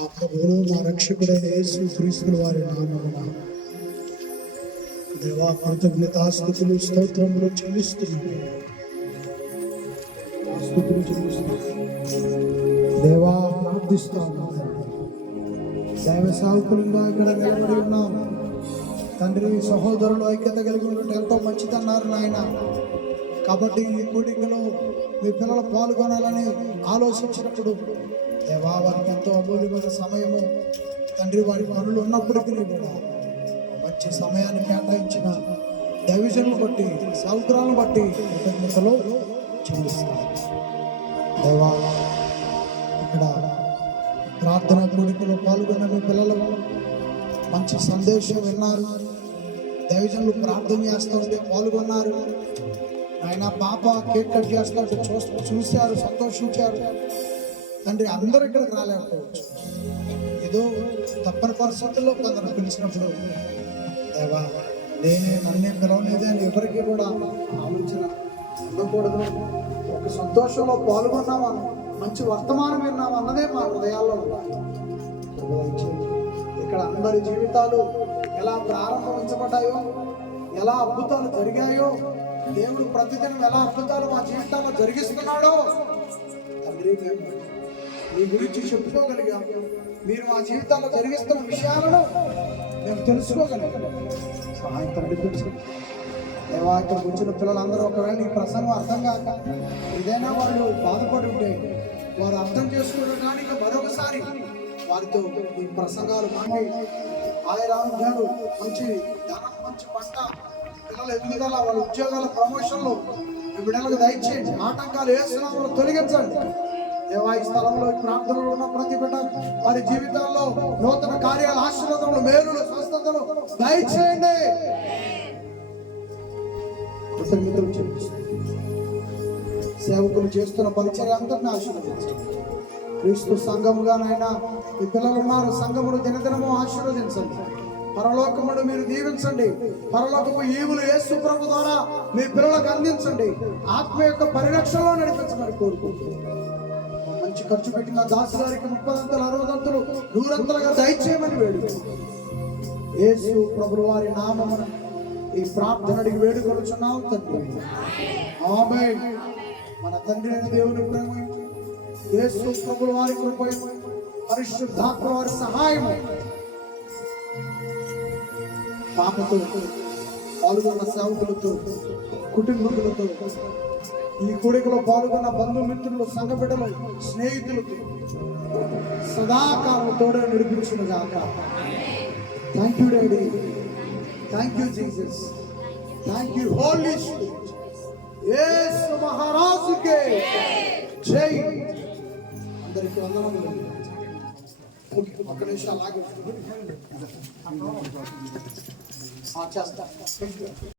మా ప్రభువును మా రక్షకుడైన యేసు క్రీస్తు వారి నామమున దేవా కృతజ్ఞతాస్తుతులు స్తోత్రములు చెల్లిస్తున్నాము. దేవా ప్రార్థిస్తాము. దైవ సేవకులుగా ఇక్కడ నిలబడి ఉన్నాం తండ్రి. సహోదరులు ఐక్యత కలిగి ఉన్నట్టు ఎంతో మంచిదన్నారు నాయన. కాబట్టి ఈ కూడికలో మీ పిల్లలు పాల్గొనాలని ఆలోచించినప్పుడు దేవా వారికి ఎంతో అమూల్యమైన సమయము తండ్రి, వారి పనులు ఉన్నప్పటికీ కూడా మంచి సమయాన్ని కేటాయించిన దైవజనులు బట్టి సౌకర్యాలను బట్టి కృతజ్ఞతలు చెల్లిస్తారు. దేవా ఇక్కడ ప్రార్థన కూడికలో పాల్గొన్న మీ పిల్లలు మంచి సందేశం విన్నారు. దైవజనులు ప్రార్థన చేస్తుంటే పాల్గొన్నారు. ఆయన పాప కేక్ కట్ చేస్తుంటే చూశారు, సంతోషించారు. తండ్రి అందరూ ఇక్కడికి రాలేకపోవచ్చు, ఏదో తప్పని పరిస్థితుల్లో కొందరు పిలిచినప్పుడు దేవా నన్నే పిలవలేదే అని ఎవరికి కూడా ఆలోచన ఉండకూడదు. ఒక సంతోషంలో పాల్గొన్నామా, మంచి వర్తమానం విన్నామా అన్నదే మా హృదయాల్లో ఉండాలి. ఇక్కడ అందరి జీవితాలు ఎలా ప్రారంభించబడ్డాయో, ఎలా అద్భుతాలు జరిగాయో, దేవుడు ప్రతిదినం ఎలా అద్భుతాలు మా జీవితాల్లో జరిగిస్తున్నాడో తండ్రి మీ గురించి చెప్పుకోగలిగాం. మీరు మా జీవితాల్లో జరిగిస్తున్న విషయాలను మేము తెలుసుకోగలిగాం. సహాయం నడిపించండి దేవా. ఇక్కడికి వచ్చిన పిల్లలందరూ ఒకవేళ ఈ ప్రసంగం అర్థం కాక ఏదైనా వాళ్ళు బాధపడి ఉంటే వారు అర్థం చేసుకోవడానికి మరొకసారి వారితో ఈ ప్రసంగాలు మాండి ఆయురారోగ్యాలు, మంచి ధనం, మంచి పంట, పిల్లల ఎదుగుదల, వాళ్ళ ఉద్యోగాల ప్రమోషన్లు ఈ బిడ్డలకు దయచేయండి. ఆటంకాలు వేస్తున్నాము తొలగించండి దేవా. ఈ స్థలంలో ప్రార్థనలో ఉన్న ప్రతి బిడ్డ వారి జీవితాల్లో నూతన కార్యాల ఆశీర్వాదములు, మేలులు, స్వస్థతలు దయచేయండి. కృతజ్ఞతలు చెల్లిస్తున్నాం. సేవకులు చేస్తున్న పరిచర్య అంతటిని ఆశీర్వదించండి. క్రీస్తు సంఘముగానైనా ఈ పిల్లలు ఉన్నారు, సంఘమును దినదినము ఆశీర్వదించండి. పరలోకమును మీరు దీవించండి. పరలోకపు ఈవులు యేసు ప్రభు ద్వారా మీ పిల్లలకు అందించండి. ఆత్మ యొక్క పరిరక్షణలో నడిపించమని కోరుకుంటున్నాను. మంచి ఖర్చు పెట్టిన దాసుగారికి 30 60 100 దయచేయమని వేడు యేసు ప్రభు వారి నామమున ఈ ప్రార్థన అడిగి వేడుకొనుచున్నాం తండ్రి, ఆమేన్. మన తండ్రి అయిన దేవుని ప్రేమ, యేసు ప్రభు వారి కృప, పరిశుద్ధాత్మ వారి సహాయము, పాపతో పాల్గొన్న సేవకులతో, కుటుంబీకులతో, ఈ కూడికలో పాల్గొన్న బంధుమిత్రులు, సంఘ బిడ్డలు, స్నేహితులతో సదాకాలం తోడే నడిపించిన గాక. Thank you daddy, thank you Jesus, thank you holy spirit. Yesu మహారాజుకే జై. అందరికీ వందనములు. ఒక్క నిమిషం అలాగే చేస్తా.